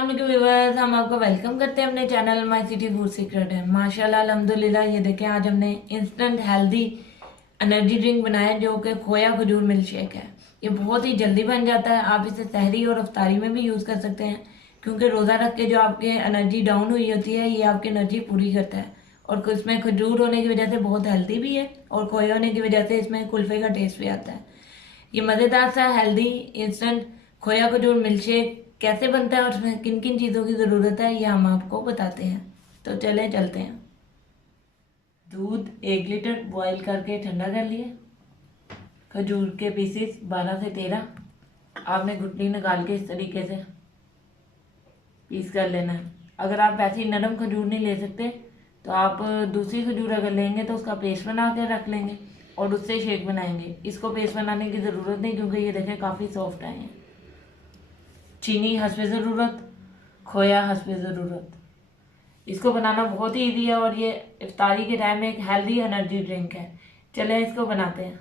अस्सलाम वालेकुम व्यूअर्स, हम आपको वेलकम करते हैं अपने channel my city food secret है। माशाल्लाह अल्हम्दुलिल्लाह, ये देखें आज हमने इंस्टेंट हेल्दी एनर्जी ड्रिंक बनाया जो कि खोया खजूर मिल्क शेक है। ये बहुत ही जल्दी बन जाता है। आप इसे सहरी और अफ्तारी में भी यूज़ कर सकते हैं, क्योंकि रोज़ा रख के जो आपके एनर्जी डाउन हुई होती है ये आपकी एनर्जी पूरी करता है। और इसमें खजूर होने की वजह से बहुत हेल्दी भी है और खोया होने की वजह से इसमें कुल्फे का टेस्ट भी आता है। ये मज़ेदार सा हेल्दी इंस्टेंट खोया खजूर मिल्क शेक कैसे बनता है और उसमें किन किन चीज़ों की ज़रूरत है ये हम आपको बताते हैं। तो चले चलते हैं। दूध 1 लीटर बॉईल करके ठंडा कर लिए। खजूर के पीसेस 12 से 13 आपने घुटनी निकाल के इस तरीके से पीस कर लेना है। अगर आप ऐसी नरम खजूर नहीं ले सकते तो आप दूसरी खजूर अगर लेंगे तो उसका पेस्ट बना के रख लेंगे और उससे शेक बनाएंगे। इसको पेस्ट बनाने की ज़रूरत नहीं, क्योंकि ये देखें काफ़ी सॉफ्ट आए हैं। चीनी हस्बे ज़रूरत, खोया हस्बे ज़रूरत। इसको बनाना बहुत ही ईजी है और ये इफ्तारी के टाइम में एक हेल्दी एनर्जी ड्रिंक है। चलें इसको बनाते हैं।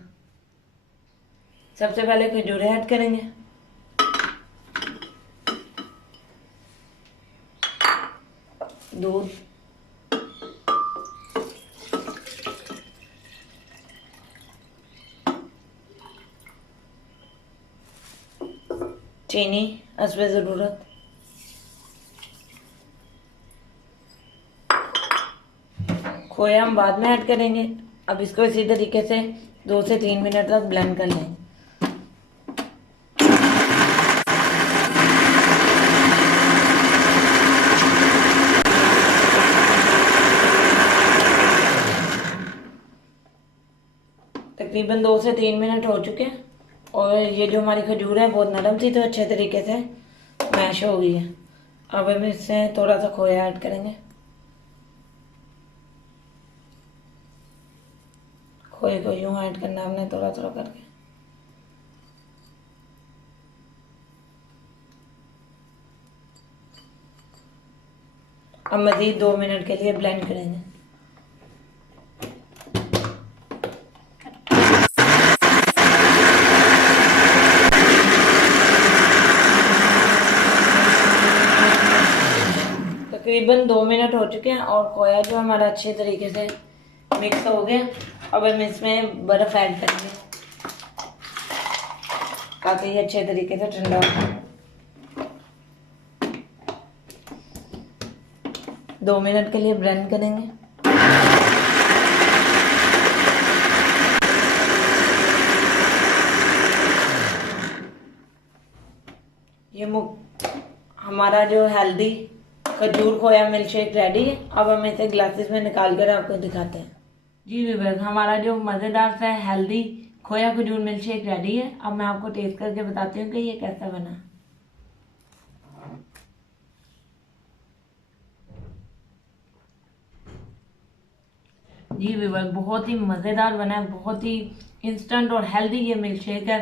सबसे पहले खजूर ऐड करेंगे। दूध, चीनी हस्बे ज़रूरत, खोया हम बाद में ऐड करेंगे। अब इसको इसी तरीके से 2 से 3 मिनट तक ब्लेंड कर लेंगे। तकरीबन 2 से 3 मिनट हो चुके हैं और ये जो हमारी खजूर है बहुत नरम थी तो अच्छे तरीके से मैश हो गई है। अब हम इससे थोड़ा सा खोया ऐड करेंगे। खोए को यूं ऐड करना हमने थोड़ा थोड़ा करके। अब मज़ीद 2 मिनट के लिए ब्लेंड करेंगे। तकरीबन 2 मिनट हो चुके हैं और खोया जो हमारा अच्छे तरीके से मिक्स हो गया। अब हम इसमें बर्फ़ ऐड करेंगे ताकि ये अच्छे तरीके से ठंडा हो। 2 मिनट के लिए ब्लेंड करेंगे। ये हमारा जो हेल्दी खजूर खोया मिल्क शेक रेडी है। अब हम इसे ग्लासेस में निकाल कर आपको दिखाते हैं। जी व्यूअर्स, हमारा जो मज़ेदार सा हेल्दी खोया खजूर मिल्क शेक रेडी है। अब मैं आपको टेस्ट करके बताती हूँ कि ये कैसा बना। जी व्यूअर्स, बहुत ही मज़ेदार बना है, बहुत ही इंस्टेंट और हेल्दी ये मिल्क शेक है।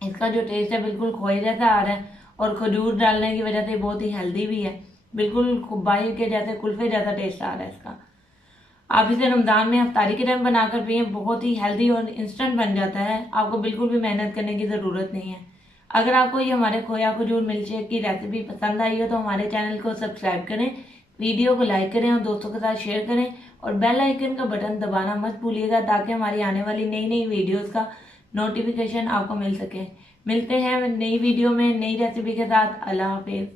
इसका जो टेस्ट है बिल्कुल खोए जैसा आ रहा है और खजूर डालने की वजह से बहुत ही हेल्दी भी है। बिल्कुल बाहर के जैसे कुल्फे जैसा टेस्ट आ रहा है इसका। आप इसे रमज़ान में अफ्तारी के टाइम बनाकर पिए, बहुत ही हेल्दी और इंस्टेंट बन जाता है। आपको बिल्कुल भी मेहनत करने की ज़रूरत नहीं है। अगर आपको ये हमारे खोया खजूर मिल्क शेक की रेसिपी पसंद आई हो तो हमारे चैनल को सब्सक्राइब करें, वीडियो को लाइक करें और दोस्तों के साथ शेयर करें और बेल आइकन का बटन दबाना मत भूलिएगा ताकि हमारी आने वाली नई नई वीडियोज़ का नोटिफिकेशन आपको मिल सके। मिलते हैं नई वीडियो में नई रेसिपी के साथ। अल्लाह हाफिज़।